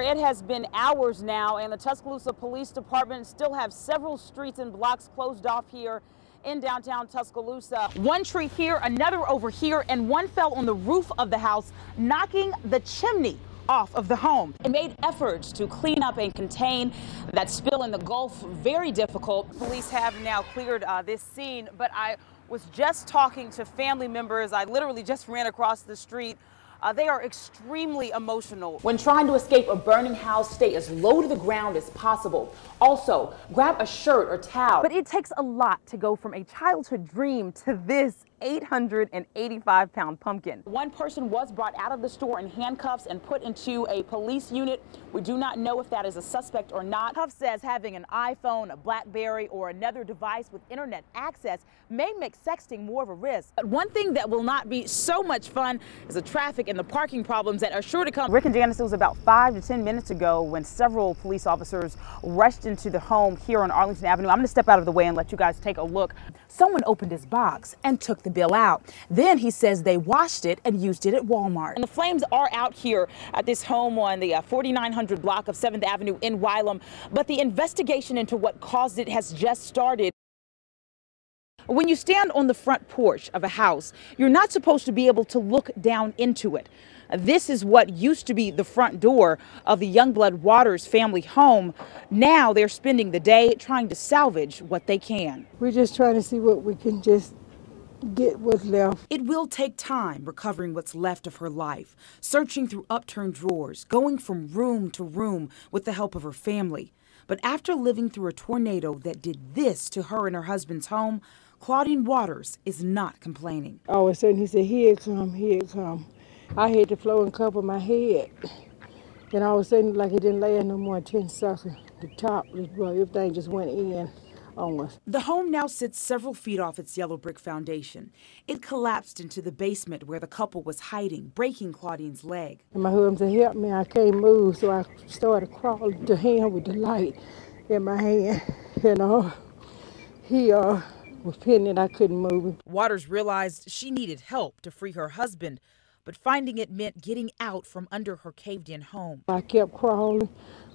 It has been hours now, and the Tuscaloosa Police Department still have several streets and blocks closed off here in downtown Tuscaloosa. One tree here, another over here, and one fell on the roof of the house, knocking the chimney off of the home. It made efforts to clean up and contain that spill in the Gulf very difficult. Police have now cleared this scene, but I was just talking to family members. I literally just ran across the street. They are extremely emotional. When trying to escape a burning house, stay as low to the ground as possible. Also, grab a shirt or towel. But it takes a lot to go from a childhood dream to this 885-pound pumpkin. One person was brought out of the store in handcuffs and put into a police unit. We do not know if that is a suspect or not. Huff says having an iPhone, a BlackBerry, or another device with internet access may make sexting more of a risk. But one thing that will not be so much fun is the traffic and the parking problems that are sure to come. Rick and Janice, it was about 5 to 10 minutes ago when several police officers rushed into the home here on Arlington Avenue. I'm going to step out of the way and let you guys take a look. Someone opened his box and took the bill out. Then he says they washed it and used it at Walmart. And the flames are out here at this home on the 4900 block of 7th Avenue in Wylam, but the investigation into what caused it has just started. When you stand on the front porch of a house, you're not supposed to be able to look down into it. This is what used to be the front door of the Youngblood Waters family home. Now they're spending the day trying to salvage what they can. We're just trying to see what we can just get what's left. It will take time recovering what's left of her life, searching through upturned drawers, going from room to room with the help of her family. But after living through a tornado that did this to her and her husband's home, Claudine Waters is not complaining. All of a sudden he said, "Here it come, here it come." I had the floor and cover my head. Then all of a sudden, like it didn't last no more than 10 seconds. The top, well, everything just went in on us. The home now sits several feet off its yellow brick foundation. It collapsed into the basement where the couple was hiding, breaking Claudine's leg. And my husband said, "Help me, I can't move." So I started crawling to him with the light in my hand. And he was pinning it, I couldn't move him. Waters realized she needed help to free her husband, but finding it meant getting out from under her caved-in home. I kept crawling,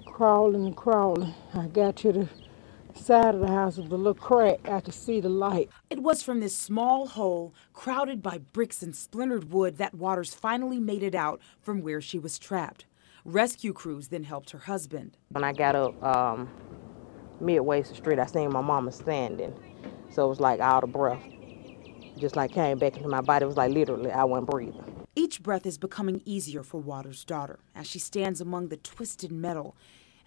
crawling, and crawling. I got to the side of the house with a little crack. I could see the light. It was from this small hole, crowded by bricks and splintered wood, that Waters finally made it out from where she was trapped. Rescue crews then helped her husband. When I got up midway to the street, I seen my mama standing. So it was like out of breath. Just like came back into my body. It was like literally I wasn't breathing. Each breath is becoming easier for Waters' daughter as she stands among the twisted metal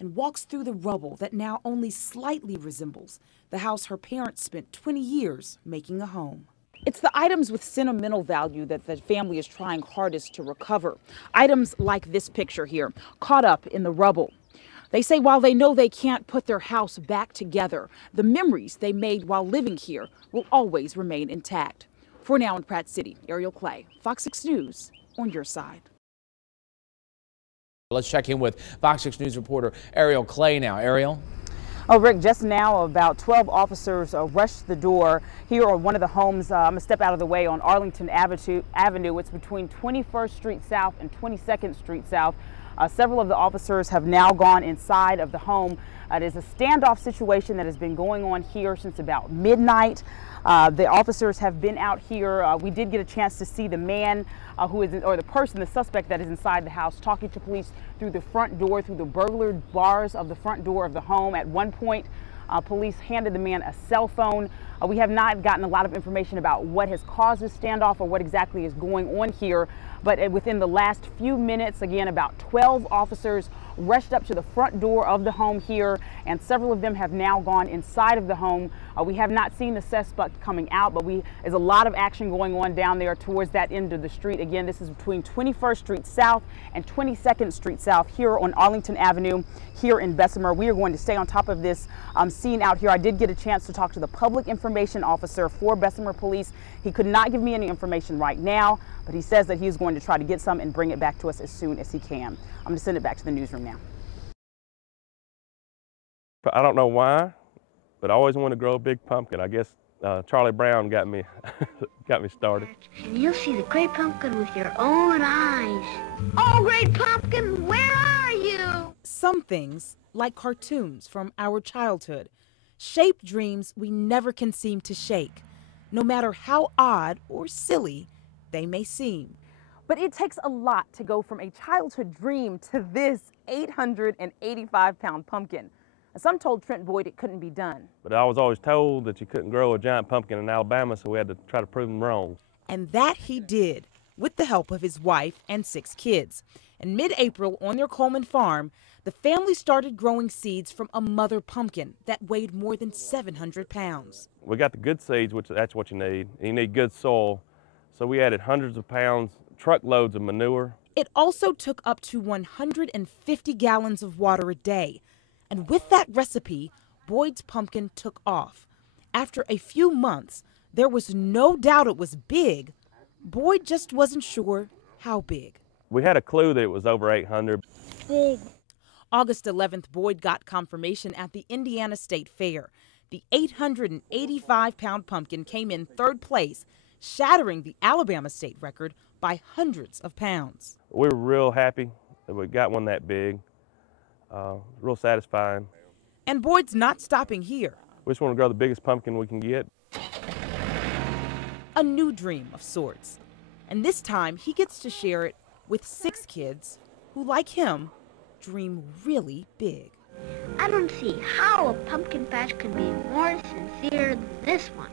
and walks through the rubble that now only slightly resembles the house her parents spent 20 years making a home. It's the items with sentimental value that the family is trying hardest to recover. Items like this picture here, caught up in the rubble. They say while they know they can't put their house back together, the memories they made while living here will always remain intact. For now in Pratt City, Arielle Clay, Fox 6 News, on your side. Let's check in with Fox 6 News reporter Arielle Clay now. Arielle? Oh, Rick, just now about 12 officers rushed the door here on one of the homes. I'm going to step out of the way on Arlington Avenue. It's between 21st Street South and 22nd Street South. Several of the officers have now gone inside of the home. It is a standoff situation that has been going on here since about midnight. The officers have been out here. We did get a chance to see the man or the person, the suspect that is inside the house, talking to police through the front door, through the burglar bars of the front door of the home. At one point, police handed the man a cell phone. We have not gotten a lot of information about what has caused this standoff or what exactly is going on here. But within the last few minutes, again, about 12 officers rushed up to the front door of the home here, and several of them have now gone inside of the home. We have not seen the suspect coming out, but there's a lot of action going on down there towards that end of the street. Again, this is between 21st Street South and 22nd Street South here on Arlington Avenue here in Bessemer. We are going to stay on top of this scene out here. I did get a chance to talk to the public information officer for Bessemer Police. He could not give me any information right now, but he says that he's going to try to get some and bring it back to us as soon as he can. I'm going to send it back to the newsroom now. I don't know why, but I always wanted to grow a big pumpkin. I guess Charlie Brown got me started. And you'll see the great pumpkin with your own eyes. Oh, great pumpkin, where are you? you. Some things, like cartoons from our childhood, shape dreams we never can seem to shake, no matter how odd or silly they may seem. But it takes a lot to go from a childhood dream to this 885-pound pumpkin. Some told Trent Boyd it couldn't be done. But I was always told that you couldn't grow a giant pumpkin in Alabama, so we had to try to prove them wrong. And that he did, with the help of his wife and 6 kids. In mid-April, on their Coleman farm, the family started growing seeds from a mother pumpkin that weighed more than 700 pounds. We got the good seeds, which that's what you need. You need good soil. So we added hundreds of pounds, truckloads of manure. It also took up to 150 gallons of water a day. And with that recipe, Boyd's pumpkin took off. After a few months, there was no doubt it was big. Boyd just wasn't sure how big. We had a clue that it was over 800. Big. August 11th, Boyd got confirmation at the Indiana State Fair. The 885-pound pumpkin came in 3rd place, shattering the Alabama state record by hundreds of pounds. We were real happy that we got one that big. Real satisfying. And Boyd's not stopping here. We just want to grow the biggest pumpkin we can get. A new dream of sorts. And this time he gets to share it with 6 kids who, like him, dream really big. I don't see how a pumpkin patch could be more sincere than this one.